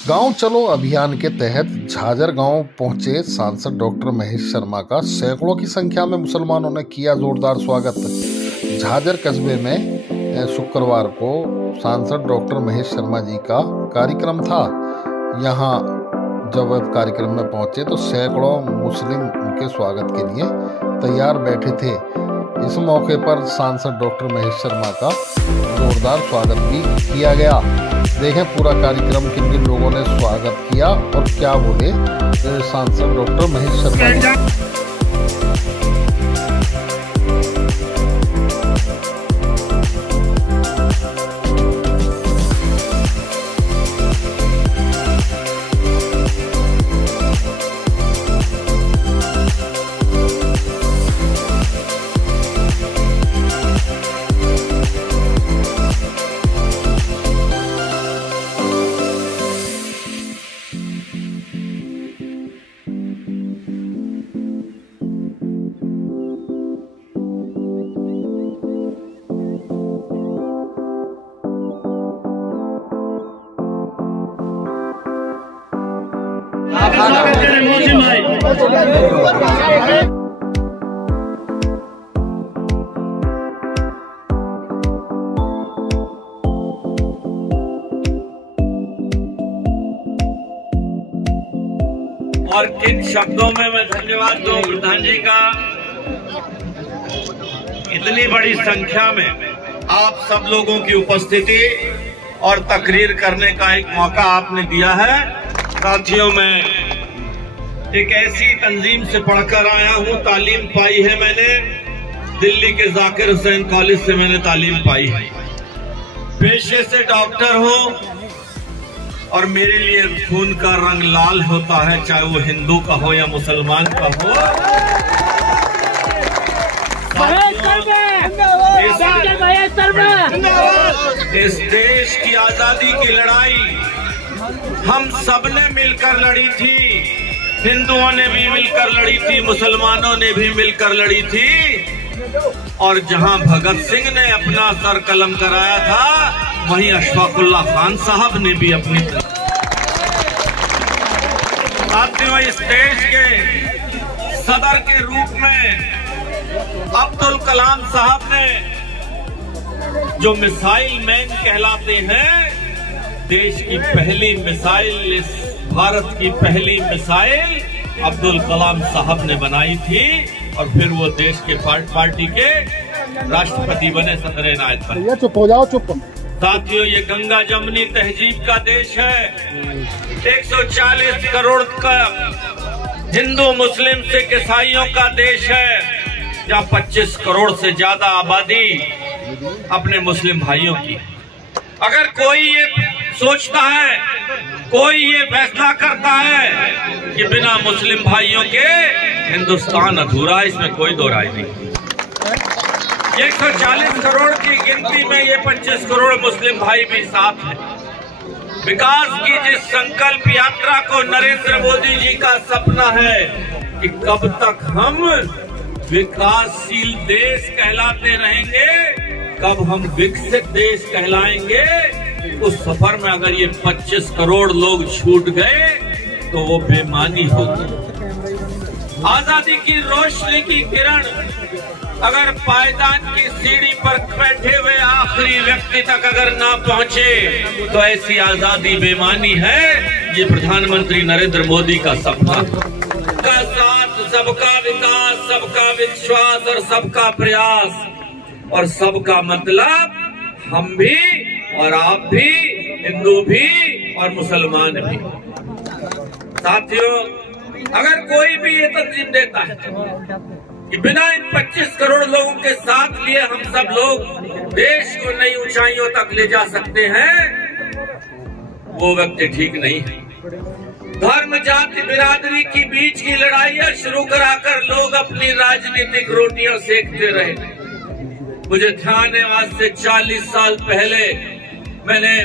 गांव चलो अभियान के तहत झाझर गांव पहुंचे सांसद डॉक्टर महेश शर्मा का सैकड़ों की संख्या में मुसलमानों ने किया जोरदार स्वागत। झाझर कस्बे में शुक्रवार को सांसद डॉक्टर महेश शर्मा जी का कार्यक्रम था। यहां जब वह कार्यक्रम में पहुंचे तो सैकड़ों मुस्लिम उनके स्वागत के लिए तैयार बैठे थे। इस मौके पर सांसद डॉक्टर महेश शर्मा का जोरदार स्वागत भी किया गया। देखें पूरा कार्यक्रम किन किन लोगों ने स्वागत किया और क्या बोले सांसद डॉक्टर महेश शर्मा। और किन शब्दों में मैं धन्यवाद दूं प्रधान जी का। इतनी बड़ी संख्या में आप सब लोगों की उपस्थिति और तकरीर करने का एक मौका आपने दिया है। साथियों, मैं एक ऐसी तंजीम से पढ़कर आया हूं, तालीम पाई है मैंने, दिल्ली के जाकिर हुसैन कॉलेज से मैंने तालीम पाई है। पेशे से डॉक्टर हूं और मेरे लिए खून का रंग लाल होता है, चाहे वो हिंदू का हो या मुसलमान का हो। इस देश की आजादी की लड़ाई हम सबने मिलकर लड़ी थी। हिंदुओं ने भी मिलकर लड़ी थी, मुसलमानों ने भी मिलकर लड़ी थी। और जहां भगत सिंह ने अपना सर कलम कराया था, वहीं अशफाकुल्लाह खान साहब ने भी अपनी। साथियों, इस देश के सदर के रूप में अब्दुल कलाम साहब ने, जो मिसाइल मैन कहलाते हैं, देश की पहली मिसाइल, इस भारत की पहली मिसाइल अब्दुल कलाम साहब ने बनाई थी और फिर वो देश के पार्टी के राष्ट्रपति बने, सदर इनायत बने। चुप हो जाओ, चुप। साथियों, ये गंगा जमुनी तहजीब का देश है। 140 करोड़ का हिंदू मुस्लिम सिख ईसाइयों का देश है, जहाँ 25 करोड़ से ज्यादा आबादी अपने मुस्लिम भाइयों की। अगर कोई ये सोचता है, कोई ये फैसला करता है कि बिना मुस्लिम भाइयों के हिंदुस्तान अधूरा है, इसमें कोई दो राय नहीं। 140 करोड़ की गिनती में ये 25 करोड़ मुस्लिम भाई भी साथ हैं। विकास की जिस संकल्प यात्रा को नरेंद्र मोदी जी का सपना है कि कब तक हम विकासशील देश कहलाते रहेंगे, कब हम विकसित देश कहलाएंगे, उस सफर में अगर ये 25 करोड़ लोग छूट गए तो वो बेईमानी होगी। आजादी की रोशनी की किरण अगर पायदान की सीढ़ी पर बैठे हुए आखिरी व्यक्ति तक अगर ना पहुंचे तो ऐसी आजादी बेईमानी है। ये प्रधानमंत्री नरेंद्र मोदी का सपना, सबका साथ, सबका विकास, सबका विश्वास और सबका प्रयास, और सबका मतलब हम भी और आप भी, हिंदू भी और मुसलमान भी। साथियों, अगर कोई भी ये तंजीम देता है कि बिना इन 25 करोड़ लोगों के साथ लिए हम सब लोग देश को नई ऊंचाइयों तक ले जा सकते हैं, वो व्यक्ति ठीक नहीं है। धर्म, जाति, बिरादरी की बीच की लड़ाइयां शुरू कराकर लोग अपनी राजनीतिक रोटियां सेकते रहे। मुझे ध्यान है, आज से 40 साल पहले मैंने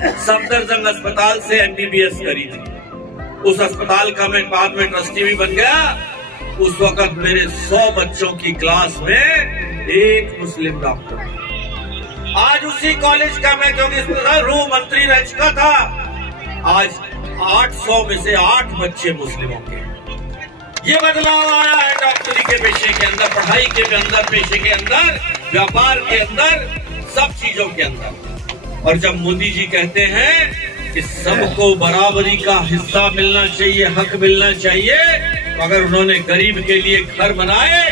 सफदरजंग अस्पताल से MBBS करी थी। उस अस्पताल का मैं बाद में ट्रस्टी भी बन गया। उस वक्त मेरे 100 बच्चों की क्लास में एक मुस्लिम डॉक्टर। आज उसी कॉलेज का मैं, क्योंकि गृह मंत्री रह चुका था, आज 800 में से 8 बच्चे मुस्लिमों के। ये बदलाव आया है डॉक्टरी के पेशे के अंदर, पढ़ाई के अंदर, पेशे के अंदर, व्यापार के अंदर, सब चीजों के अंदर। और जब मोदी जी कहते हैं कि सबको बराबरी का हिस्सा मिलना चाहिए, हक मिलना चाहिए, तो अगर उन्होंने गरीब के लिए घर बनाए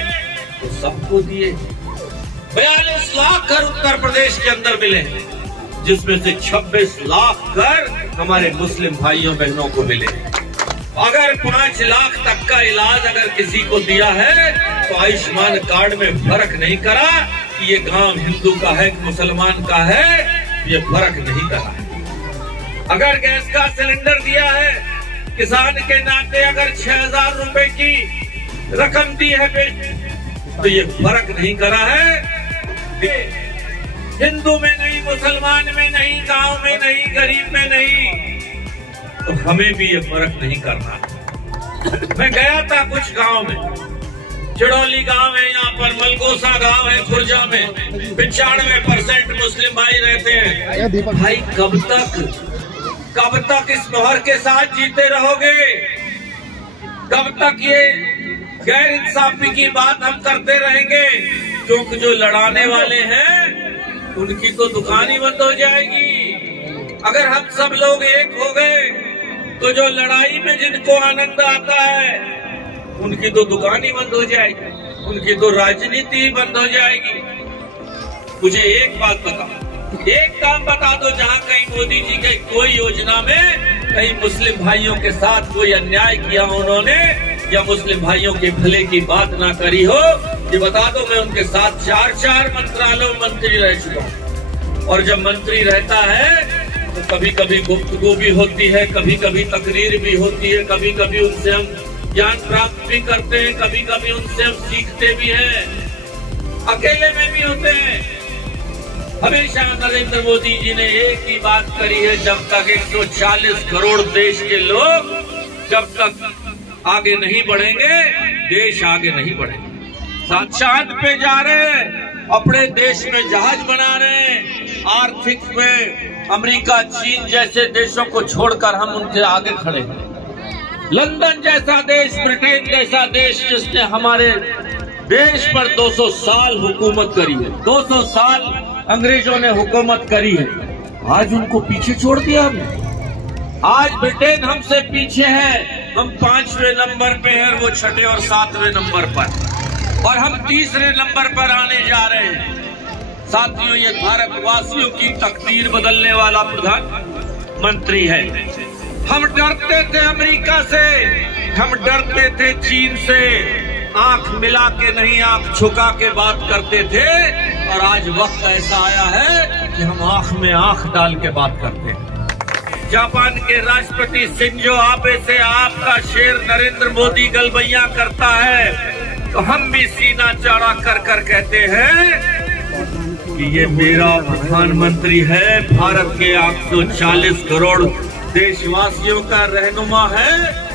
तो सबको दिए। 42 लाख घर उत्तर प्रदेश के अंदर मिले, जिसमें से 26 लाख घर हमारे मुस्लिम भाइयों बहनों को मिले। अगर 5 लाख तक का इलाज अगर किसी को दिया है तो आयुष्मान कार्ड में फर्क नहीं करा कि ये गांव हिंदू का है कि मुसलमान का है, ये फर्क नहीं करा है। अगर गैस का सिलेंडर दिया है, किसान के नाते अगर 6,000 रुपए की रकम दी है तो ये फर्क नहीं करा है। हिंदू में नहीं, मुसलमान में नहीं, गांव में नहीं, गरीब में नहीं, तो हमें भी ये फर्क नहीं करना। मैं गया था कुछ गांव में, चिड़ौली गांव है यहाँ पर, मलगोसा गांव है खुर्जा में, 95% मुस्लिम भाई रहते हैं। भाई कब तक इस मोहर के साथ जीते रहोगे? कब तक ये गैर इंसाफी की बात हम करते रहेंगे? क्योंकि जो लड़ाने वाले हैं उनकी तो दुकान ही बंद हो जाएगी। अगर हम सब लोग एक हो गए तो जो लड़ाई में जिनको आनंद आता है उनकी तो दुकान ही बंद हो जाएगी, उनकी तो राजनीति ही बंद हो जाएगी। मुझे एक बात बताओ, एक काम बता दो जहां कहीं मोदी जी के कोई योजना में कहीं मुस्लिम भाइयों के साथ कोई अन्याय किया उन्होंने, या मुस्लिम भाइयों के भले की बात ना करी हो, ये बता दो। मैं उनके साथ 4 मंत्रालयों में मंत्री रह चुका हूँ, और जब मंत्री रहता है तो कभी कभी गुफ्तगू भी होती है, कभी कभी तकरीर भी होती है, कभी कभी उनसे हम ज्ञान प्राप्त भी करते हैं, कभी कभी उनसे हम सीखते भी हैं, अकेले में भी होते हैं। हमेशा नरेंद्र मोदी जी ने एक ही बात करी है, जब तक 140 करोड़ देश के लोग जब तक आगे नहीं बढ़ेंगे, देश आगे नहीं बढ़ेगा। चांद पे जा रहे हैं, अपने देश में जहाज बना रहे हैं, आर्थिक में अमेरिका, चीन जैसे देशों को छोड़कर हम उनके आगे खड़े हैं। लंदन जैसा देश, ब्रिटेन जैसा देश, जिसने हमारे देश पर 200 साल हुकूमत करी है, 200 साल अंग्रेजों ने हुकूमत करी है, आज उनको पीछे छोड़ दिया हमने। आज ब्रिटेन हमसे पीछे है, हम 5वें नंबर पे हैं, वो 6ठे और 7वें नंबर पर, और हम 3रे नंबर पर आने जा रहे हैं। साथियों, ये भारतवासियों की तकदीर बदलने वाला प्रधानमंत्री है। हम डरते थे अमेरिका से, हम डरते थे चीन से, आंख मिला के नहीं आंख झुका के बात करते थे, और आज वक्त ऐसा आया है कि हम आंख में आंख डाल के बात करते हैं। जापान के राष्ट्रपति शिंजो आबे से आपका शेर नरेंद्र मोदी गलबैया करता है, तो हम भी सीना चौड़ा कर कर कहते हैं कि ये मेरा प्रधानमंत्री है, भारत के 840 करोड़ देशवासियों का रहनुमा है,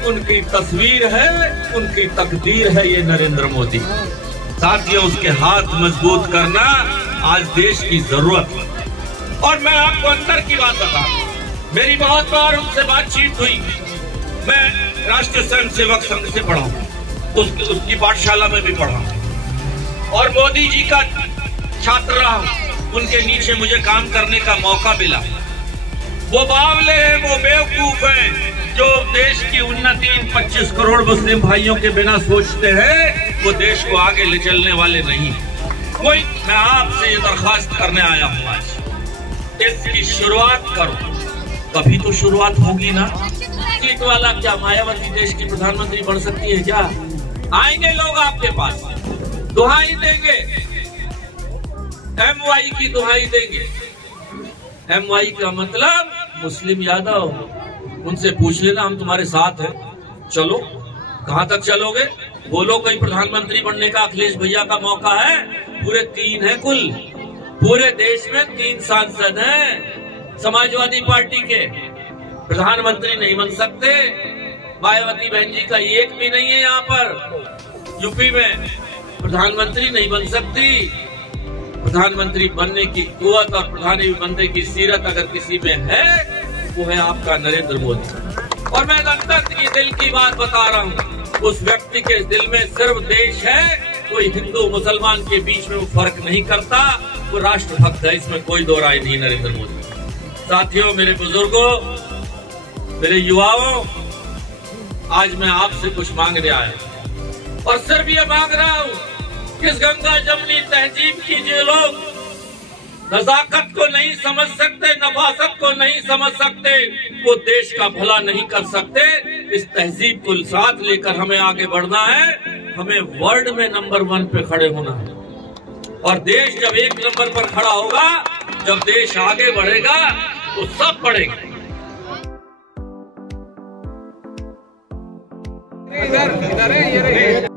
उनकी तस्वीर है, उनकी तकदीर है ये नरेंद्र मोदी। साथियों, उसके हाथ मजबूत करना आज देश की जरूरत है। और मैं आपको अंदर की बात बताऊं, मेरी बहुत बार उनसे बातचीत हुई। मैं राष्ट्रीय स्वयं सेवक संघ से पढ़ा हूँ, उसकी पाठशाला में भी पढ़ा हूँ, और मोदी जी का छात्र रहा, उनके नीचे मुझे काम करने का मौका मिला। वो बावले हैं, वो बेवकूफ हैं, जो देश की उन्नति 25 करोड़ मुस्लिम भाइयों के बिना सोचते हैं, वो देश को आगे ले चलने वाले नहीं। कोई, मैं आपसे ये दरखास्त करने आया हूँ आज, इसकी शुरुआत करो, कभी तो शुरुआत होगी ना। सीट वाला क्या मायावती देश की प्रधानमंत्री बन सकती है क्या? आएंगे लोग आपके पास, दुहाई देंगे, MY की दुहाई देंगे। MY का मतलब मुस्लिम यादव, उनसे पूछ लेना, हम तुम्हारे साथ हैं, चलो। कहां तक चलोगे? बोलो, कोई प्रधानमंत्री बनने का अखिलेश भैया का मौका है? पूरे 3 है कुल, पूरे देश में 3 सांसद हैं समाजवादी पार्टी के, प्रधानमंत्री नहीं बन सकते। मायावती बहन जी का एक भी नहीं है यहाँ पर, यूपी में प्रधानमंत्री नहीं बन सकती। प्रधानमंत्री बनने की कुवत और प्रधानमंत्री बनने की सीरत अगर किसी में है वो है आपका नरेंद्र मोदी। और मैं अंतर की दिल की बात बता रहा हूँ, उस व्यक्ति के दिल में सिर्फ देश है, कोई हिंदू मुसलमान के बीच में वो फर्क नहीं करता, वो राष्ट्रभक्त है, इसमें कोई दो राय नहीं नरेंद्र मोदी। साथियों, मेरे बुजुर्गों, मेरे युवाओं, आज मैं आपसे कुछ मांगने आया और सिर्फ ये मांग रहा हूँ कि इस गंगा जमनी तहजीब की जो लोग नजाकत को नहीं समझ सकते, नफासत को नहीं समझ सकते, वो देश का भला नहीं कर सकते। इस तहजीब को साथ लेकर हमें आगे बढ़ना है, हमें वर्ल्ड में नंबर 1 पे खड़े होना है। और देश जब 1 नंबर पर खड़ा होगा, जब देश आगे बढ़ेगा तो सब बढ़ेगा।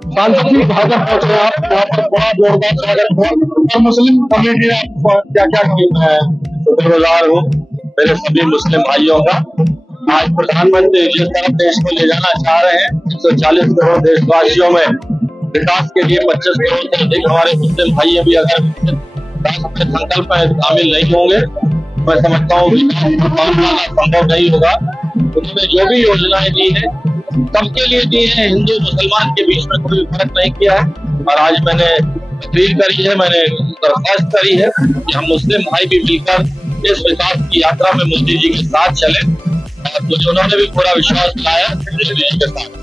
सांसद जी भाजपा पहुंचे आप, यहाँ पर बड़ा जोरदार स्वागत है। और मुस्लिम कम्युनिटी क्या क्या शुक्रगुजार हूँ मेरे सभी मुस्लिम भाइयों का। आज प्रधानमंत्री जिस तरफ देश को ले जाना चाह रहे हैं, 140 करोड़ देशवासियों में विकास के लिए 25 करोड़ से अधिक हमारे मुस्लिम भाई भी अगर संकल्प में शामिल नहीं होंगे, मैं समझता हूँ कि संभव नहीं होगा। उन्होंने जो भी योजनाएं दी है सबके लिए दी है, हिंदू मुसलमान के बीच में कोई फर्क नहीं किया है। और आज मैंने अपील करी है, मैंने दरख्वास्त करी है कि हम मुस्लिम भाई भी मिलकर इस विकास की यात्रा में मोदी जी के साथ चलें। मुझे उन्होंने भी पूरा विश्वास दिलाया देश के साथ।